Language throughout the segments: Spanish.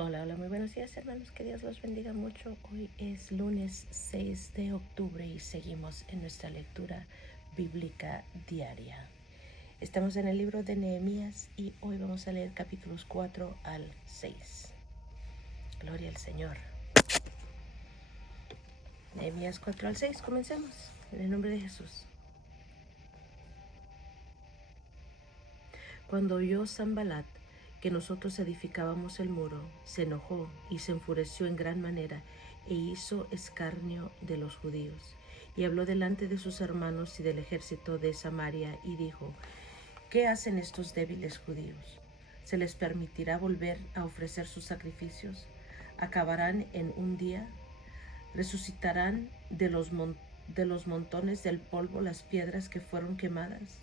Hola, hola, muy buenos días hermanos, que Dios los bendiga mucho. Hoy es lunes 6 de octubre y seguimos en nuestra lectura bíblica diaria. Estamos en el libro de Nehemías y hoy vamos a leer capítulos 4 al 6. Gloria al Señor. Nehemías 4 al 6, comencemos en el nombre de Jesús. Cuando oyó Sanballat que nosotros edificábamos el muro, se enojó y se enfureció en gran manera e hizo escarnio de los judíos. Y habló delante de sus hermanos y del ejército de Samaria y dijo: ¿Qué hacen estos débiles judíos? ¿Se les permitirá volver a ofrecer sus sacrificios? ¿Acabarán en un día? ¿Resucitarán de los montones del polvo las piedras que fueron quemadas?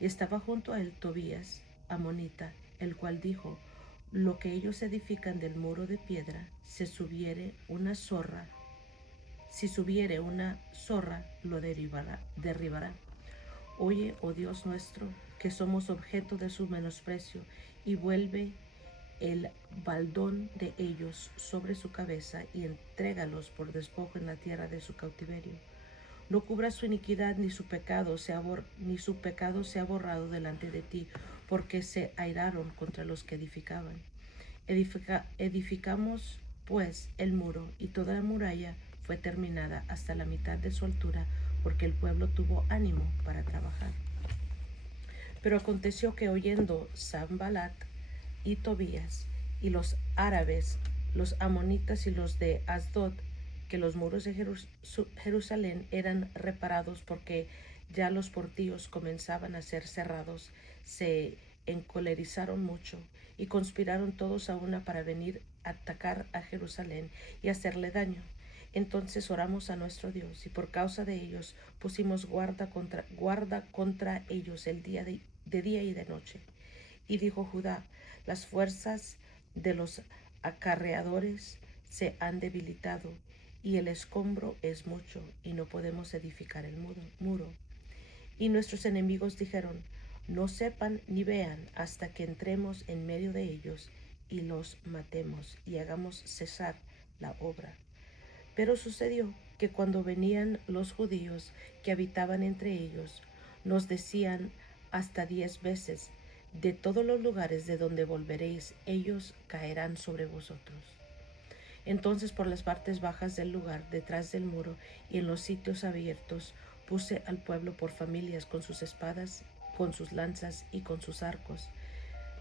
Y estaba junto a él Tobías, amonita, el cual dijo: Lo que ellos edifican del muro de piedra, si subiere una zorra, lo derribará. Oye, oh Dios nuestro, que somos objeto de su menosprecio, y vuelve el baldón de ellos sobre su cabeza y entrégalos por despojo en la tierra de su cautiverio. No cubra su iniquidad ni su pecado sea borrado delante de ti, porque se airaron contra los que edificaban. Edificamos pues el muro, y toda la muralla fue terminada hasta la mitad de su altura, porque el pueblo tuvo ánimo para trabajar. Pero aconteció que oyendo Sanballat y Tobías y los árabes, los amonitas y los de Asdod, que los muros de Jerusalén eran reparados porque ya los portillos comenzaban a ser cerrados, se encolerizaron mucho y conspiraron todos a una para venir a atacar a Jerusalén y hacerle daño. Entonces oramos a nuestro Dios, y por causa de ellos pusimos guarda contra ellos el día de día y de noche. Y dijo Judá: las fuerzas de los acarreadores se han debilitado, y el escombro es mucho, y no podemos edificar el muro. Y nuestros enemigos dijeron: no sepan ni vean hasta que entremos en medio de ellos y los matemos y hagamos cesar la obra. Pero sucedió que cuando venían los judíos que habitaban entre ellos, nos decían hasta 10 veces: de todos los lugares de donde volveréis, ellos caerán sobre vosotros. Entonces por las partes bajas del lugar, detrás del muro y en los sitios abiertos, puse al pueblo por familias con sus espadas, con sus lanzas y con sus arcos.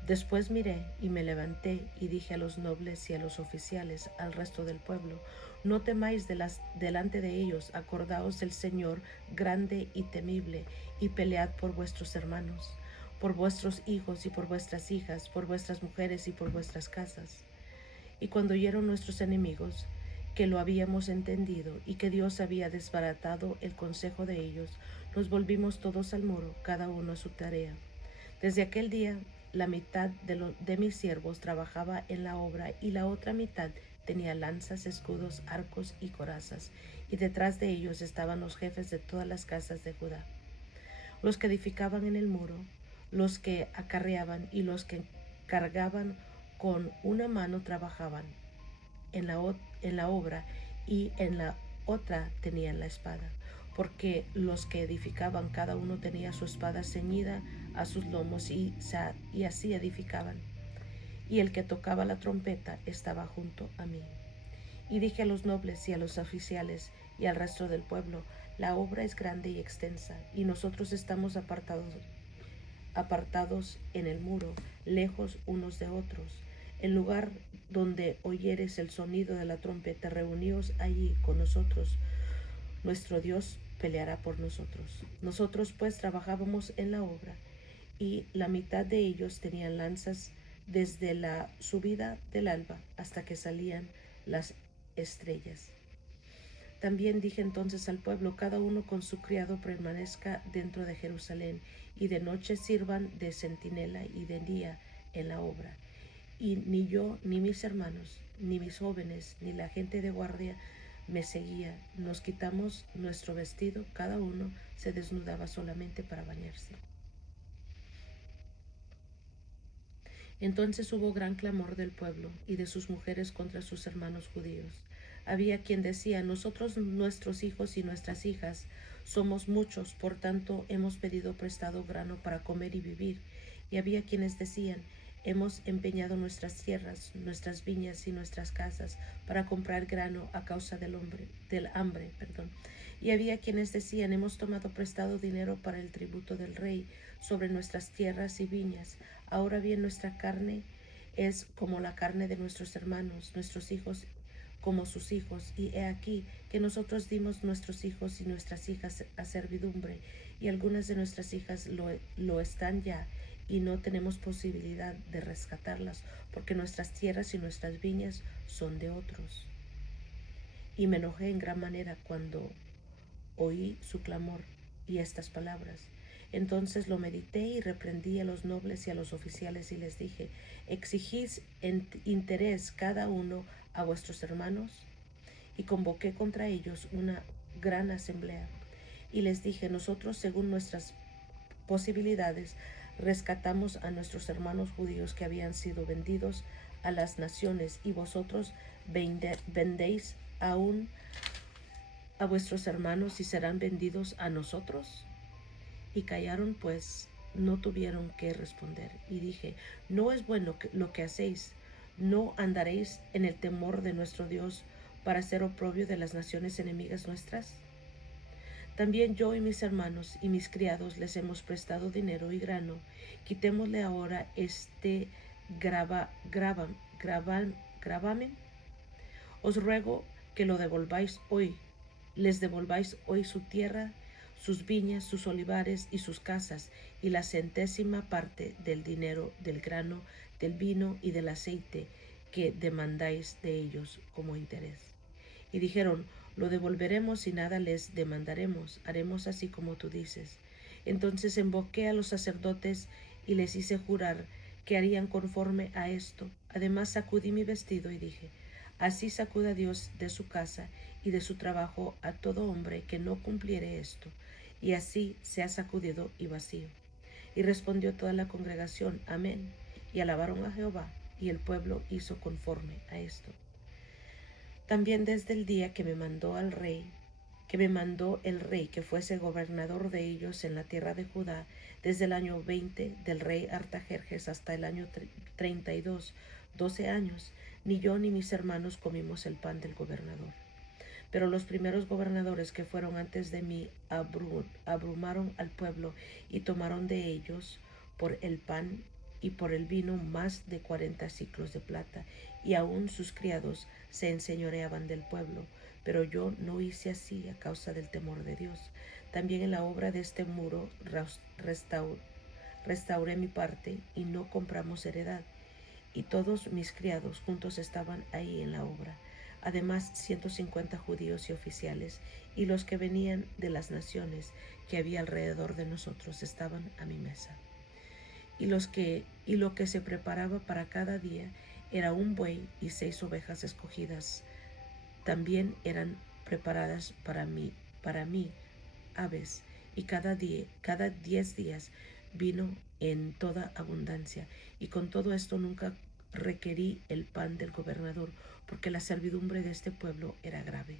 Después miré y me levanté y dije a los nobles y a los oficiales, al resto del pueblo: no temáis delante de ellos, acordaos del Señor grande y temible, y pelead por vuestros hermanos, por vuestros hijos y por vuestras hijas, por vuestras mujeres y por vuestras casas. Y cuando oyeron nuestros enemigos que lo habíamos entendido y que Dios había desbaratado el consejo de ellos, nos volvimos todos al muro, cada uno a su tarea. Desde aquel día, la mitad de mis siervos trabajaba en la obra, y la otra mitad tenía lanzas, escudos, arcos y corazas, y detrás de ellos estaban los jefes de todas las casas de Judá, los que edificaban en el muro, los que acarreaban y los que cargaban con una mano trabajaban en la obra, y en la otra tenían la espada, porque los que edificaban cada uno tenía su espada ceñida a sus lomos, y así edificaban. Y el que tocaba la trompeta estaba junto a mí. Y dije a los nobles y a los oficiales y al resto del pueblo: la obra es grande y extensa, y nosotros estamos apartados en el muro, lejos unos de otros. En lugar donde oyeres el sonido de la trompeta, reuníos allí con nosotros. Nuestro Dios peleará por nosotros. Nosotros pues trabajábamos en la obra, y la mitad de ellos tenían lanzas desde la subida del alba hasta que salían las estrellas. También dije entonces al pueblo: cada uno con su criado permanezca dentro de Jerusalén, y de noche sirvan de centinela y de día en la obra. Y ni yo, ni mis hermanos, ni mis jóvenes, ni la gente de guardia me seguía. Nos quitamos nuestro vestido, cada uno se desnudaba solamente para bañarse. Entonces hubo gran clamor del pueblo y de sus mujeres contra sus hermanos judíos. Había quien decía: nosotros, nuestros hijos y nuestras hijas, somos muchos, por tanto hemos pedido prestado grano para comer y vivir. Y había quienes decían: hemos empeñado nuestras tierras, nuestras viñas y nuestras casas para comprar grano a causa del hambre. Y había quienes decían: hemos tomado prestado dinero para el tributo del rey sobre nuestras tierras y viñas. Ahora bien, nuestra carne es como la carne de nuestros hermanos, nuestros hijos como sus hijos, y he aquí que nosotros dimos nuestros hijos y nuestras hijas a servidumbre, y algunas de nuestras hijas lo están ya, y no tenemos posibilidad de rescatarlas, porque nuestras tierras y nuestras viñas son de otros. Y me enojé en gran manera cuando oí su clamor y estas palabras. Entonces lo medité y reprendí a los nobles y a los oficiales y les dije: ¿exigís interés cada uno a vuestros hermanos? Y convoqué contra ellos una gran asamblea y les dije: nosotros, según nuestras posibilidades, rescatamos a nuestros hermanos judíos que habían sido vendidos a las naciones, y vosotros vendéis aún a vuestros hermanos y serán vendidos a nosotros. Y callaron, pues no tuvieron que responder. Y dije: no es bueno lo que hacéis. No andaréis en el temor de nuestro Dios para ser oprobio de las naciones enemigas nuestras. También yo y mis hermanos y mis criados les hemos prestado dinero y grano. Quitémosle ahora este gravamen. Os ruego que lo devolváis hoy. Les devolváis hoy su tierra, sus viñas, sus olivares y sus casas, y la centésima parte del dinero, del grano, del vino y del aceite que demandáis de ellos como interés. Y dijeron: lo devolveremos y nada les demandaremos, haremos así como tú dices. Entonces invoqué a los sacerdotes y les hice jurar que harían conforme a esto. Además sacudí mi vestido y dije: así sacuda Dios de su casa y de su trabajo a todo hombre que no cumpliere esto. Y así se ha sacudido y vacío. Y respondió toda la congregación: amén. Y alabaron a Jehová, y el pueblo hizo conforme a esto. También desde el día que me mandó el rey que fuese gobernador de ellos en la tierra de Judá, desde el año 20 del rey Artajerjes hasta el año 32, 12 años, ni yo ni mis hermanos comimos el pan del gobernador. Pero los primeros gobernadores que fueron antes de mí abrumaron al pueblo y tomaron de ellos por el pan y por el vino más de 40 siclos de plata, y aun sus criados se enseñoreaban del pueblo. Pero yo no hice así a causa del temor de Dios. También en la obra de este muro restauré mi parte, y no compramos heredad, y todos mis criados juntos estaban ahí en la obra. Además 150 judíos y oficiales, y los que venían de las naciones que había alrededor de nosotros estaban a mi mesa. Y lo que se preparaba para cada día era un buey y 6 ovejas escogidas. También eran preparadas para mí aves, y cada 10 días vino en toda abundancia. Y con todo esto nunca requerí el pan del gobernador, porque la servidumbre de este pueblo era grave.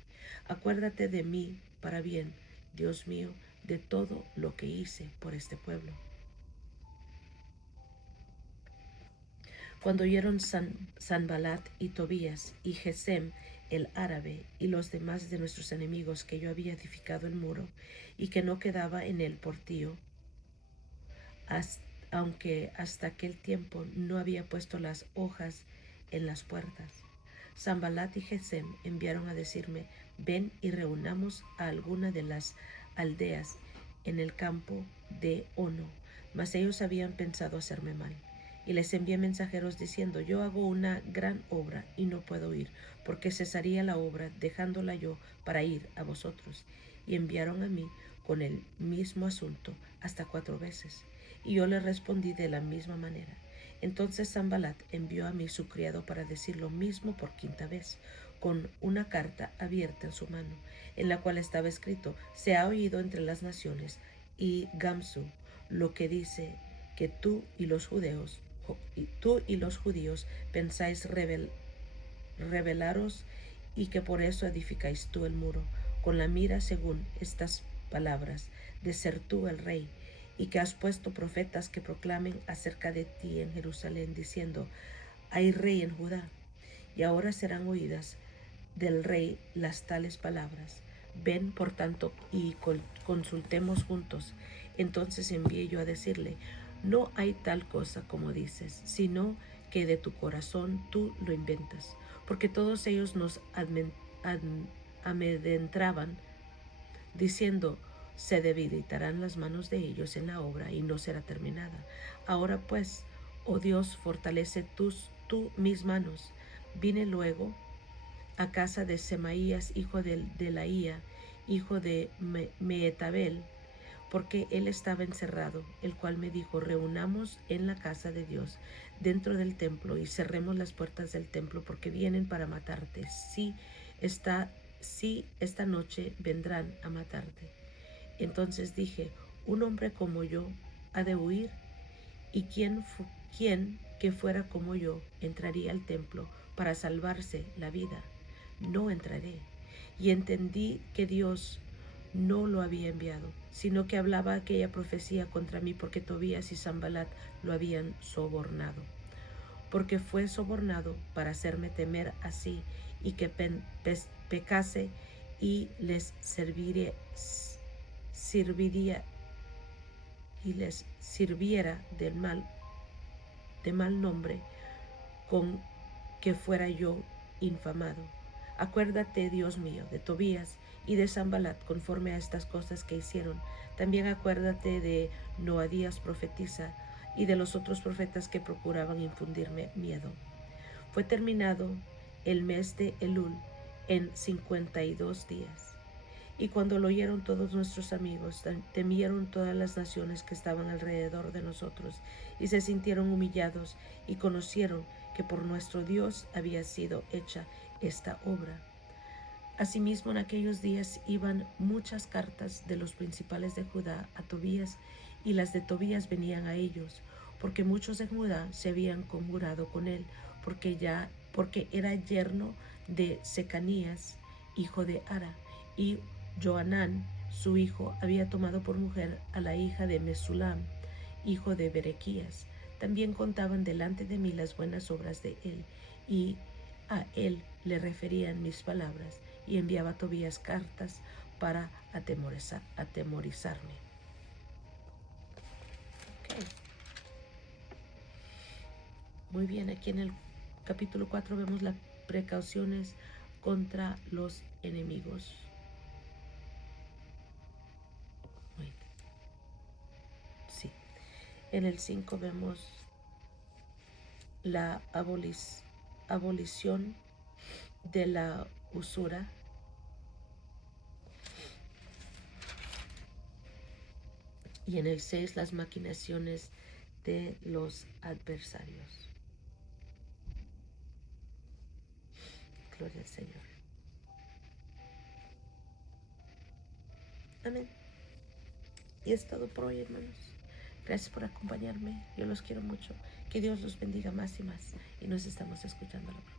Acuérdate de mí para bien, Dios mío, de todo lo que hice por este pueblo. Cuando oyeron Sanballat y Tobías y Gesem el árabe y los demás de nuestros enemigos que yo había edificado el muro, y que no quedaba en él portillo, aunque hasta aquel tiempo no había puesto las hojas en las puertas, Sanballat y Gesem enviaron a decirme: ven y reunamos a alguna de las aldeas en el campo de Ono. Mas ellos habían pensado hacerme mal. Y les envié mensajeros diciendo: yo hago una gran obra y no puedo ir, porque cesaría la obra dejándola yo para ir a vosotros. Y enviaron a mí con el mismo asunto hasta 4 veces. Y yo les respondí de la misma manera. Entonces Sanballat envió a mí su criado para decir lo mismo por 5ª vez, con una carta abierta en su mano, en la cual estaba escrito: se ha oído entre las naciones y Gamsu lo que dice, que tú y los judíos tú y los judíos pensáis rebelaros y que por eso edificáis tú el muro, con la mira según estas palabras, de ser tú el rey, y que has puesto profetas que proclamen acerca de ti en Jerusalén, diciendo, hay rey en Judá. Y ahora serán oídas del rey las tales palabras. Ven, por tanto, y consultemos juntos. Entonces envié yo a decirle, no hay tal cosa como dices, sino que de tu corazón tú lo inventas. Porque todos ellos nos amedrentaban, diciendo, se debilitarán las manos de ellos en la obra y no será terminada. Ahora pues, oh Dios, fortalece tú mis manos. Vine luego a casa de Semaías, hijo de Delaía, hijo de Meetabel, porque él estaba encerrado, el cual me dijo, reunamos en la casa de Dios, dentro del templo, y cerremos las puertas del templo, porque vienen para matarte. Sí, esta noche vendrán a matarte. Entonces dije, un hombre como yo ha de huir, y quién que fuera como yo entraría al templo para salvarse la vida. No entraré. Y entendí que Dios no lo había enviado, sino que hablaba aquella profecía contra mí porque Tobías y Sanballat lo habían sobornado. Porque fue sobornado para hacerme temer así y que pecase y les sirviera de mal nombre, con que fuera yo infamado. Acuérdate, Dios mío, de Tobías y de Sanballat conforme a estas cosas que hicieron. También acuérdate de Noadías profetisa y de los otros profetas que procuraban infundirme miedo. Fue terminado el mes de Elul en 52 días. Y cuando lo oyeron todos nuestros amigos, temieron todas las naciones que estaban alrededor de nosotros, y se sintieron humillados, y conocieron que por nuestro Dios había sido hecha esta obra. Asimismo, en aquellos días iban muchas cartas de los principales de Judá a Tobías, y las de Tobías venían a ellos, porque muchos de Judá se habían conjurado con él, porque era yerno de Secanías, hijo de Ara, y Joanán, su hijo, había tomado por mujer a la hija de Mesulam, hijo de Berequías. También contaban delante de mí las buenas obras de él, y a él le referían mis palabras, y enviaba a Tobías cartas para atemorizarme. Okay. Muy bien, aquí en el capítulo 4 vemos las precauciones contra los enemigos. Sí. En el 5 vemos la abolición de la usura. Y en el 6 las maquinaciones de los adversarios. Gloria al Señor. Amén. Y es todo por hoy, hermanos. Gracias por acompañarme. Yo los quiero mucho. Que Dios los bendiga más y más. Y nos estamos escuchando la próxima.